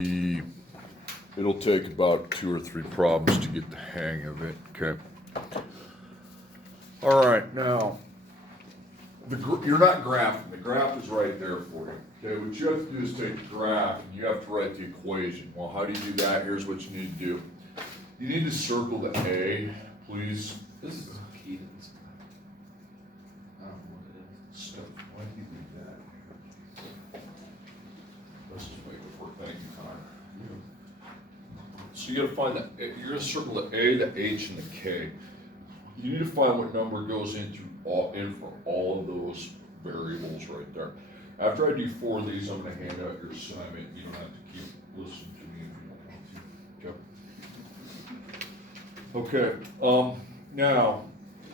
It'll take about 2 or 3 problems to get the hang of it, okay? All right, now, you're not graphing. The graph is right there for you. Okay, what you have to do is take the graph and you have to write the equation. Well, how do you do that? Here's what you need to do. You need to circle the A, please. This is key to this. I don't know what it is. So, why do you do that? Let's just make it work. Thank you, Connor. So you gotta find the, you're gonna circle the A, the H, and the K. You need to find what number goes in for all of those variables right there. After I do 4 of these, I'm gonna hand out your assignment. You don't have to keep listening to me if you don't want to. Okay, now,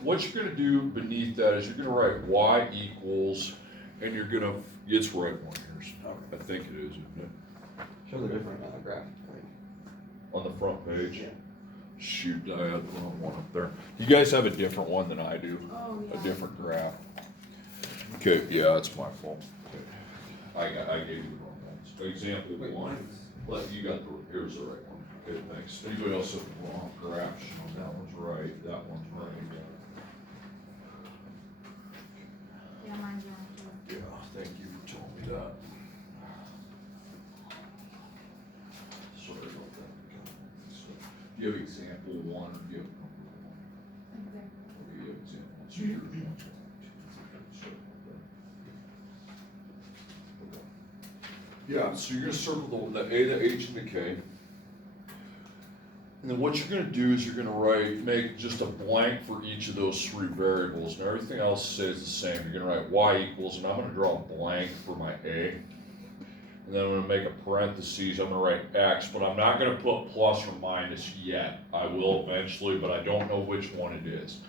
what you're gonna do beneath that is you're gonna write y equals, and you're gonna, it's right one here. I think it is, isn't it? Show the different graph, right? On the front page? Yeah. Shoot, I had the wrong one up there. You guys have a different one than I do. Oh, yeah. A different graph. Okay, yeah, it's my fault. Okay. I gave you the wrong one. Example Wait, 1. mine's- Well, you got here's the right one. Okay, thanks. Anybody else have the wrong graph? That one's right, that one's right. Yeah, mine's wrong too. Yeah, thank you for telling me that. Sorry about that. So, do you have example 1 or do you have number 1? Exactly. Okay, you have example 1. So here's 1, 2, 3, 4. Yeah, so you're gonna circle the A, the H, and the K. And then what you're gonna do is you're gonna make just a blank for each of those 3 variables, and everything else stays the same. You're gonna write y equals, and I'm gonna draw a blank for my A. And then I'm gonna make a parentheses, I'm gonna write x, but I'm not gonna put plus or minus yet. I will eventually, but I don't know which one it is.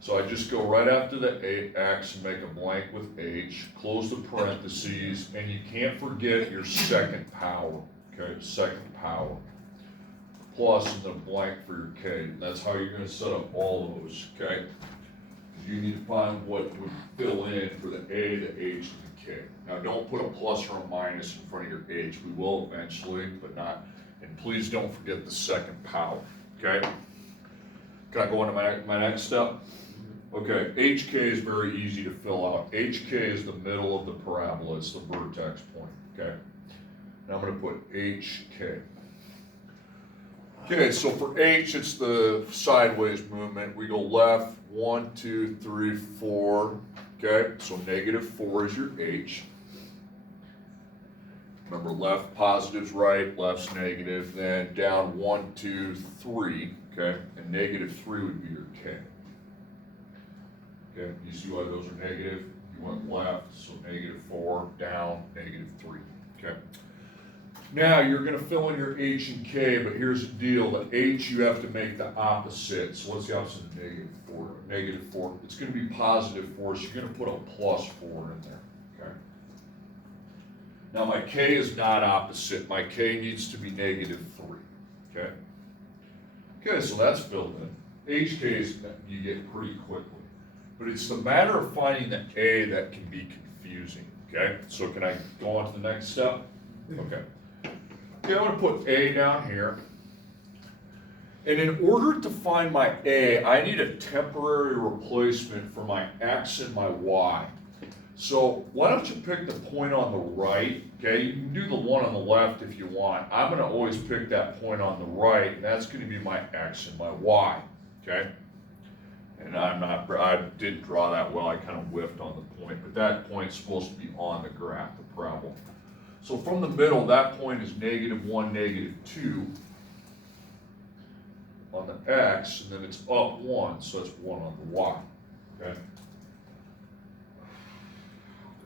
So I just go right after the x and make a blank with h, close the parentheses, and you can't forget your second power, okay, second power. Plus and then blank for your k. That's how you're gonna set up all of those, okay? You need to find what would fill in for the A, the H, and the K. Now don't put a plus or a minus in front of your H. We will eventually, but not, and please don't forget the second power, okay? Can I go on to my next step? Okay, HK is very easy to fill out. HK is the middle of the parabola, it's the vertex point, okay? Now I'm gonna put HK. Okay, so for H, it's the sideways movement. We go left, 1, 2, 3, 4, okay? So -4 is your H. Remember, left positive's right, left's negative, then down 1, 2, 3, okay? And -3 would be your K. Okay, you see why those are negative? You went left, so -4, down, -3, okay? Now, you're gonna fill in your H and K, but here's the deal, the H you have to make the opposite. So what's the opposite of -4? -4, it's gonna be +4, so you're gonna put a +4 in there, okay? Now, my K is not opposite, my K needs to be -3, okay? Okay, so that's filled in. HK is, you get pretty quickly. But it's the matter of finding the A that can be confusing, okay? So can I go on to the next step? Okay. Okay, I'm gonna put A down here. And in order to find my A, I need a temporary replacement for my X and my Y. So why don't you pick the point on the right, okay? You can do the one on the left if you want. I'm gonna always pick that point on the right, and that's gonna be my X and my Y, okay? And I didn't draw that well, I kind of whiffed on the point, but that point's supposed to be on the graph, the parabola. So from the middle, that point is -1, -2 on the X, and then it's up 1, so that's 1 on the Y, okay?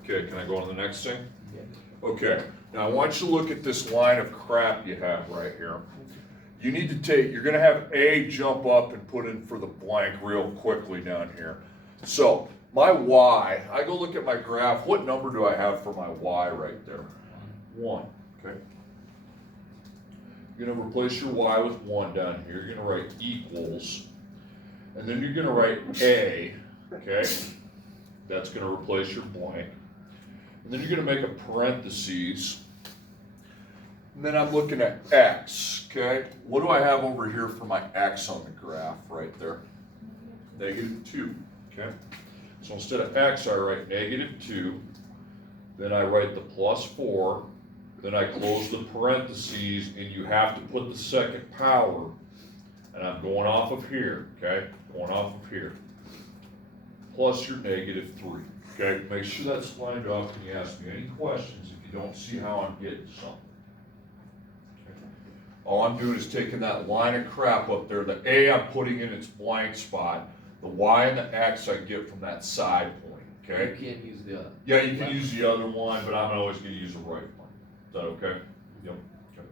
Okay, can I go on to the next thing? Yeah. Okay, now I want you to look at this line of crap you have right here. You need to take, you're gonna have A jump up and put in for the blank real quickly down here. So, my Y, I go look at my graph, what number do I have for my Y right there? 1, okay? You're gonna replace your Y with 1 down here, you're gonna write equals, and then you're gonna write A, okay? That's gonna replace your blank. And then you're gonna make a parentheses. And then I'm looking at x, okay? What do I have over here for my x on the graph right there? -2, okay? So instead of x, I write -2, then I write the +4, then I close the parentheses, and you have to put the second power, and I'm going off of here, okay? Going off of here, plus your -3, okay? Make sure that's lined up, and you ask me any questions if you don't see how I'm getting something. All I'm doing is taking that line of crap up there, the A I'm putting in its blank spot, the Y and the X I get from that side point, okay? You can't use the other. Yeah, you can use the other one, but I'm always gonna use the right one. Is that okay? Yep, okay.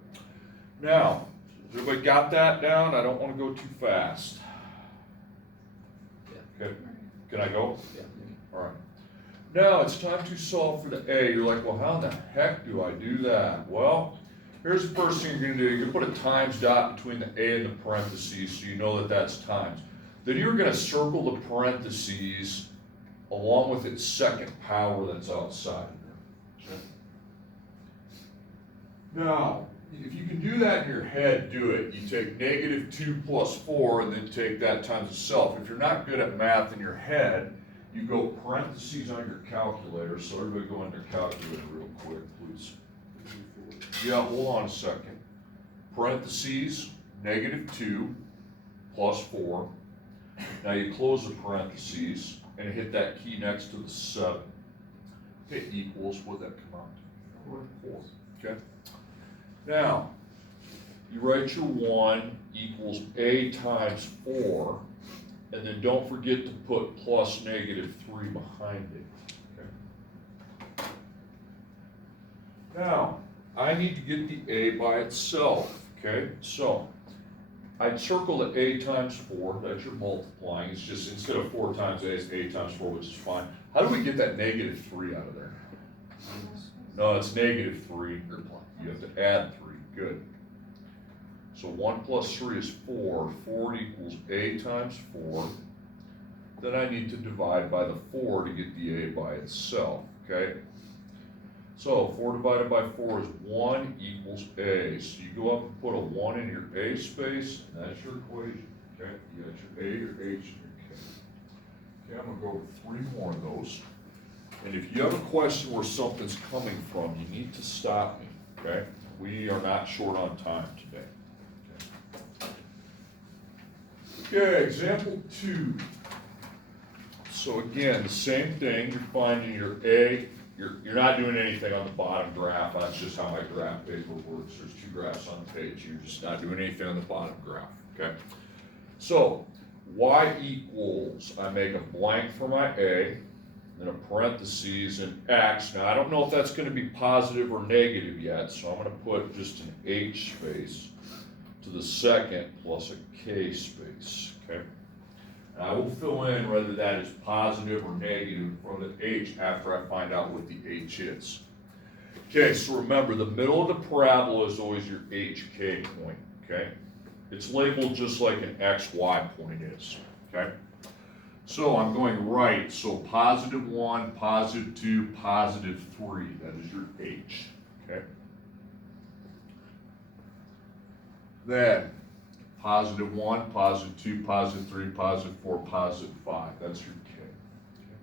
Now, has everybody got that down? I don't wanna go too fast. Yeah. Okay, can I go? Yeah. All right. Now it's time to solve for the A. You're like, well, how in the heck do I do that? Well, here's the first thing you're gonna do. You're gonna put a times dot between the A and the parentheses so you know that that's times. Then you're gonna circle the parentheses along with its second power that's outside of there. Okay. Now, if you can do that in your head, do it. You take -2 plus 4 and then take that times itself. If you're not good at math in your head, you go parentheses on your calculator. So everybody go on your calculator real quick, please. Yeah, hold on a second. Parentheses, -2 plus 4. Now you close the parentheses and hit that key next to the 7. Hit equals, what would that come out to? 4, okay? Now, you write your 1 equals A times 4, and then don't forget to put plus -3 behind it, okay? Now, I need to get the A by itself, okay? So, I'd circle the A times 4, that's your multiplying. It's just, instead of 4 times A, it's A times 4, which is fine. How do we get that -3 out of there? No, it's -3. You have to add 3, good. So 1 plus 3 is 4. 4 equals A times 4. Then I need to divide by the 4 to get the A by itself, okay? So 4 divided by 4 is 1 equals A. So you go up and put a 1 in your A space, and that's your equation, okay? You got your A, your H, and your K. Okay, I'm gonna go over 3 more of those. And if you have a question where something's coming from, you need to stop me, okay? We are not short on time today. Okay, example 2. So again, the same thing, you're finding your A, you're not doing anything on the bottom graph, that's just how my graph paper works. There's 2 graphs on the page, you're just not doing anything on the bottom graph, okay? So, Y equals, I make a blank for my A, then a parentheses and X. Now I don't know if that's gonna be positive or negative yet, so I'm gonna put just an H space to the second plus a K space, okay? And I will fill in whether that is positive or negative for the H after I find out what the H is. Okay, so remember, the middle of the parabola is always your HK point, okay? It's labeled just like an XY point is, okay? So I'm going right, so +1, +2, +3, that is your H, okay? Then, +1, +2, +3, +4, +5, that's your K. Okay.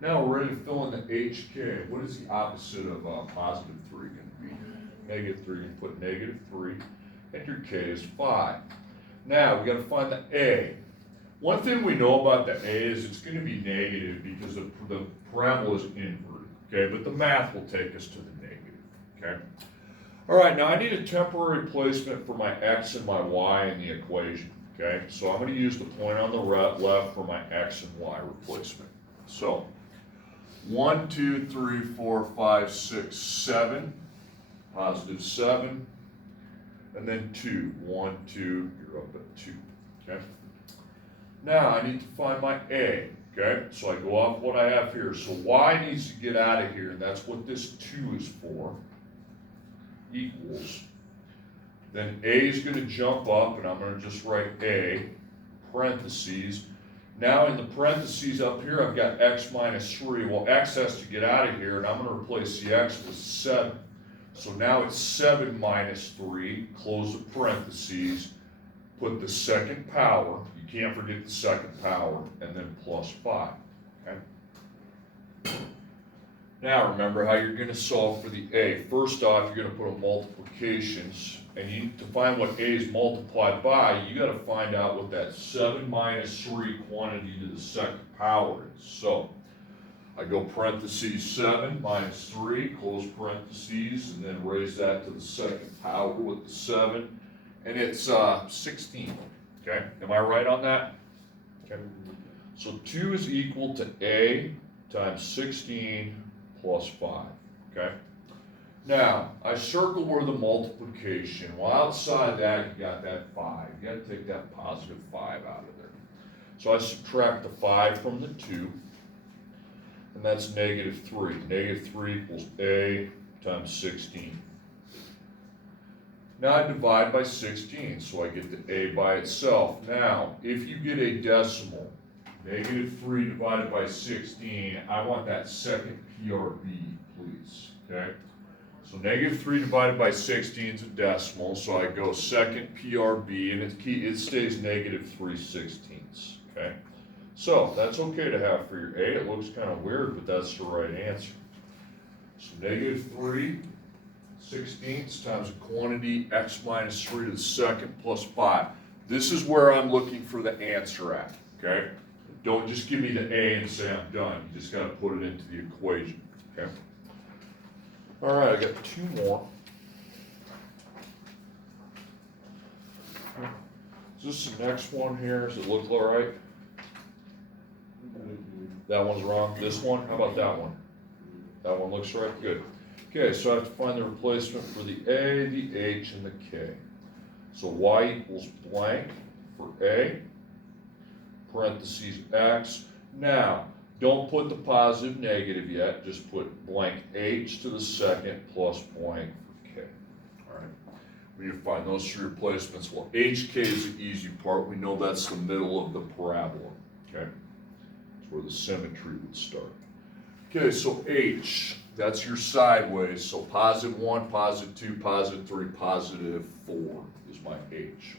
Now we're ready to fill in the HK. What is the opposite of +3 going to be? -3, you put -3, and your K is 5. Now we got to find the A. One thing we know about the A is it's going to be negative because the parabola is inverted, okay? But the math will take us to the negative, okay? All right, now I need a temporary placement for my X and my Y in the equation, okay? So I'm going to use the point on the left for my X and Y replacement. So 1, 2, 3, 4, 5, 6, 7, +7, and then 2. 1, 2, you're up at 2, okay? Now I need to find my A, okay? So I go off what I have here. So Y needs to get out of here, and that's what this 2 is for, equals. Then A is going to jump up, and I'm going to just write A, parentheses. Now in the parentheses up here, I've got X minus 3. Well, X has to get out of here, and I'm going to replace the X with 7. So now it's 7 minus 3, close the parentheses, put the second power, you can't forget the second power, and then plus 5, okay? Now remember how you're going to solve for the a. First off, you're going to put a multiplications, and you need to find what a is multiplied by. You got to find out what that 7 minus 3 quantity to the second power is. So I go parentheses 7 minus 3, close parentheses, and then raise that to the second power with the 7, and it's 16, okay? Am I right on that? Okay. So 2 is equal to a times 16 plus 5, okay? Now, I circle where the multiplication, well, outside that, you got that 5. You gotta take that positive 5 out of there. So I subtract the 5 from the 2, and that's negative 3. Negative 3 equals a times 16. Now I divide by 16, so I get the a by itself. Now, if you get a decimal, negative 3 divided by 16, I want that second PRB, please, okay? So negative 3 divided by 16 is a decimal, so I go second PRB, and it stays negative 3/16, okay? So that's okay to have for your a. It looks kind of weird, but that's the right answer. So negative 3/16 times a quantity x minus 3 to the second plus 5. This is where I'm looking for the answer at, okay? Don't just give me the a and say I'm done. You just got to put it into the equation, okay? All right, I got 2 more. Is this the next one here? Does it look all right? That one's wrong. This one? How about that one? That one looks right. Good. Okay, so I have to find the replacement for the a, the h, and the k. So y equals blank for a, parentheses x. Now, don't put the positive negative yet. Just put blank h to the second plus blank for k. All right. We need to find those 3 replacements. Well, hk is the easy part. We know that's the middle of the parabola. Okay. Where the symmetry would start. Okay, so h, that's your sideways, so positive 1, positive 2, positive 3, positive 4 is my h.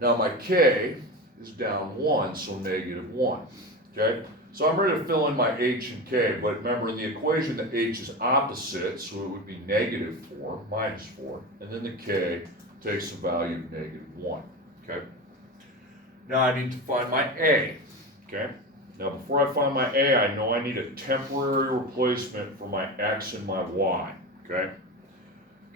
Now my k is down 1, so negative 1, okay? So I'm ready to fill in my h and k, but remember in the equation the h is opposite, so it would be negative 4, minus 4, and then the k takes the value of negative 1, okay? Now I need to find my a. Okay. Now before I find my a, I know I need a temporary replacement for my x and my y. Okay.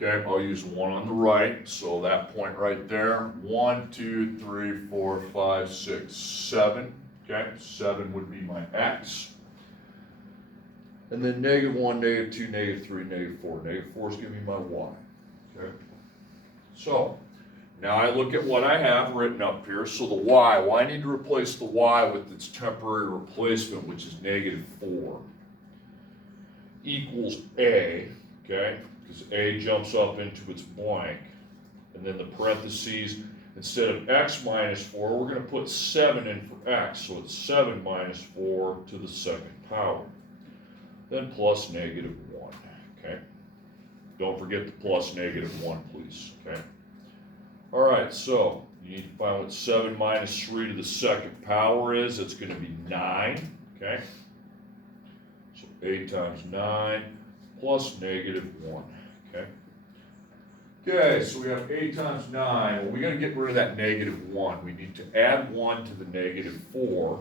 Okay, I'll use 1 on the right, so that point right there. 1, 2, 3, 4, 5, 6, 7. Okay, 7 would be my x. And then negative 1, negative 2, negative 3, negative 4. Negative 4 is going to be my y. Okay. So now I look at what I have written up here. So the y, well, I need to replace the y with its temporary replacement, which is negative 4, equals a, okay, because a jumps up into its blank. And then the parentheses, instead of x minus 4, we're going to put 7 in for x. So it's 7 minus 4 to the second power. Then plus negative 1, okay. Don't forget the plus negative 1, please, okay. All right, so you need to find what 7 minus 3 to the second power is. It's going to be 9, okay? So 8 times 9 plus negative 1, okay? Okay, so we have 8 times 9. Well, we got to get rid of that negative 1. We need to add 1 to the negative 4,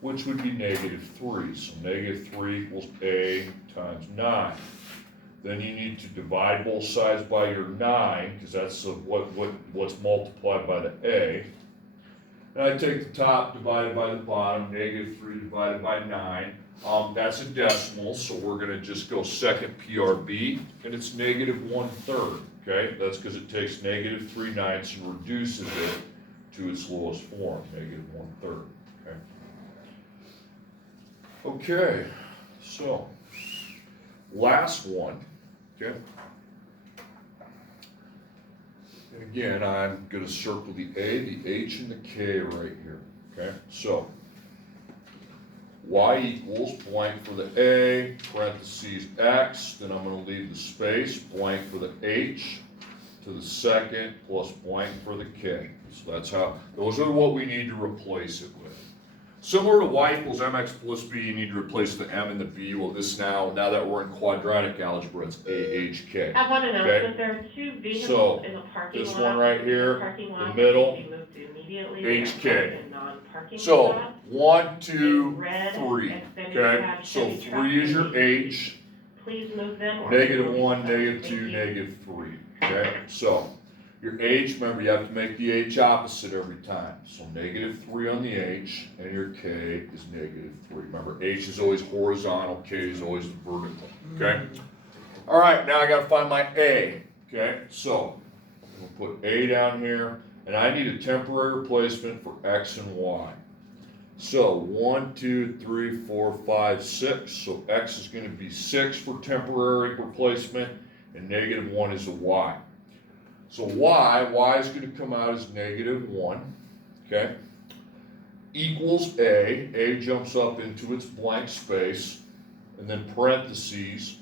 which would be negative 3. So negative 3 equals a times 9. Then you need to divide both sides by your 9, because that's what's multiplied by the a. And I take the top divided by the bottom, negative 3 divided by 9. That's a decimal, so we're going to just go second PRB, and it's negative 1/3. Okay, that's because it takes negative 3/9 and reduces it to its lowest form, negative 1/3. Okay. Okay, so last one. Okay. And again, I'm going to circle the A, the H, and the K right here. Okay. So y equals blank for the a, parentheses x, then I'm gonna leave the space, blank for the h, to the second, plus blank for the k. So that's how, those are what we need to replace it with. Similar to y equals mx plus b, you need to replace the m and the b. Well, this now that we're in quadratic algebra, it's ahk. I have one announcement, there are two vehicles in the parking lot. This one right here, Parking the lot middle, can be moved immediately. HK. In non-parking So, spots. 1, 2, Red 3, Xfinity okay? cab So Chevy 3 is your truck. h, Please move them. or negative we will 1, be negative stuck. 2, Thank you. negative 3, okay? So, your h, remember you have to make the h opposite every time. So negative 3 on the h, and your k is negative 3. Remember, h is always horizontal, k is always vertical, okay? All right, now I gotta find my a, okay? So, we'll put a down here, and I need a temporary replacement for x and y. So 1, 2, 3, 4, 5, 6. So x is going to be 6 for temporary replacement, and negative 1 is a y. So y is going to come out as negative 1, okay? Equals a jumps up into its blank space, and then parentheses,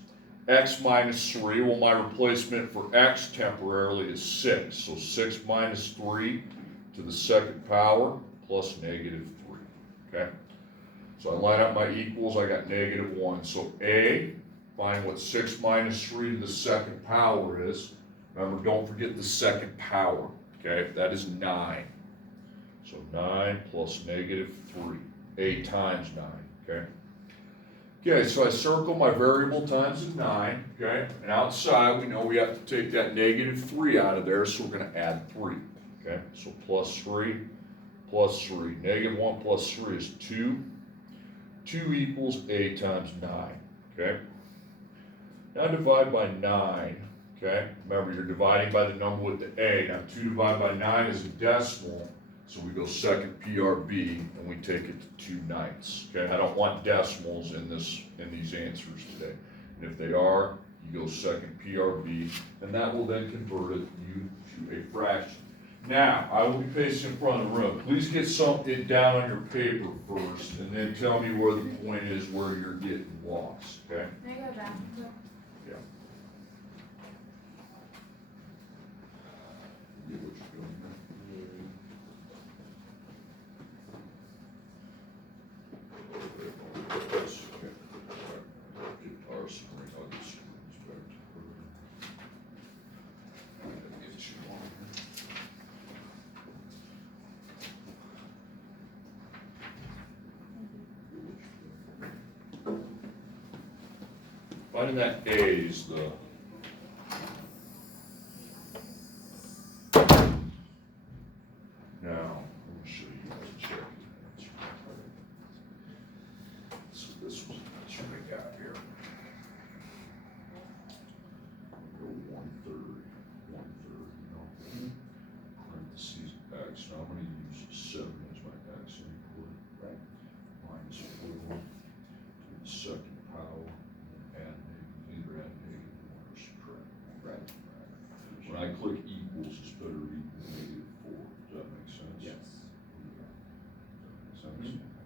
x minus 3, well my replacement for x temporarily is 6. So 6 minus 3 to the second power plus negative 3, okay? So I line up my equals, I got negative 1. So a, find what 6 minus 3 to the second power is. Remember, don't forget the second power, okay? That is 9. So 9 plus negative 3, a times 9, okay? Okay, so I circle my variable times of 9, okay? And outside, we know we have to take that negative 3 out of there, so we're going to add 3, okay? So plus 3, plus 3. Negative 1 plus 3 is 2. 2 equals a times 9, okay? Now divide by 9, okay? Remember, you're dividing by the number with the a. Now 2 divided by 9 is a decimal. So we go second PRB and we take it to 2/9, okay? I don't want decimals in these answers today. And if they are, you go second PRB, and that will then convert you to a fraction. Now, I will be pacing in front of the room. Please get something down on your paper first, and then tell me where the point is where you're getting lost, okay? Can I go back? Yeah. Get what you're doing here. Finding that A is the now, let me show you how to check it. So this was that's what I got here. Go 1/3, parentheses x. Now I'm going to use 7 as my x input, right? Minus 4 to the second power, and either add negative 1 or subtract. Right. When I click equals, it's better to equal negative 4. Does that make sense? Yes. Does that make sense?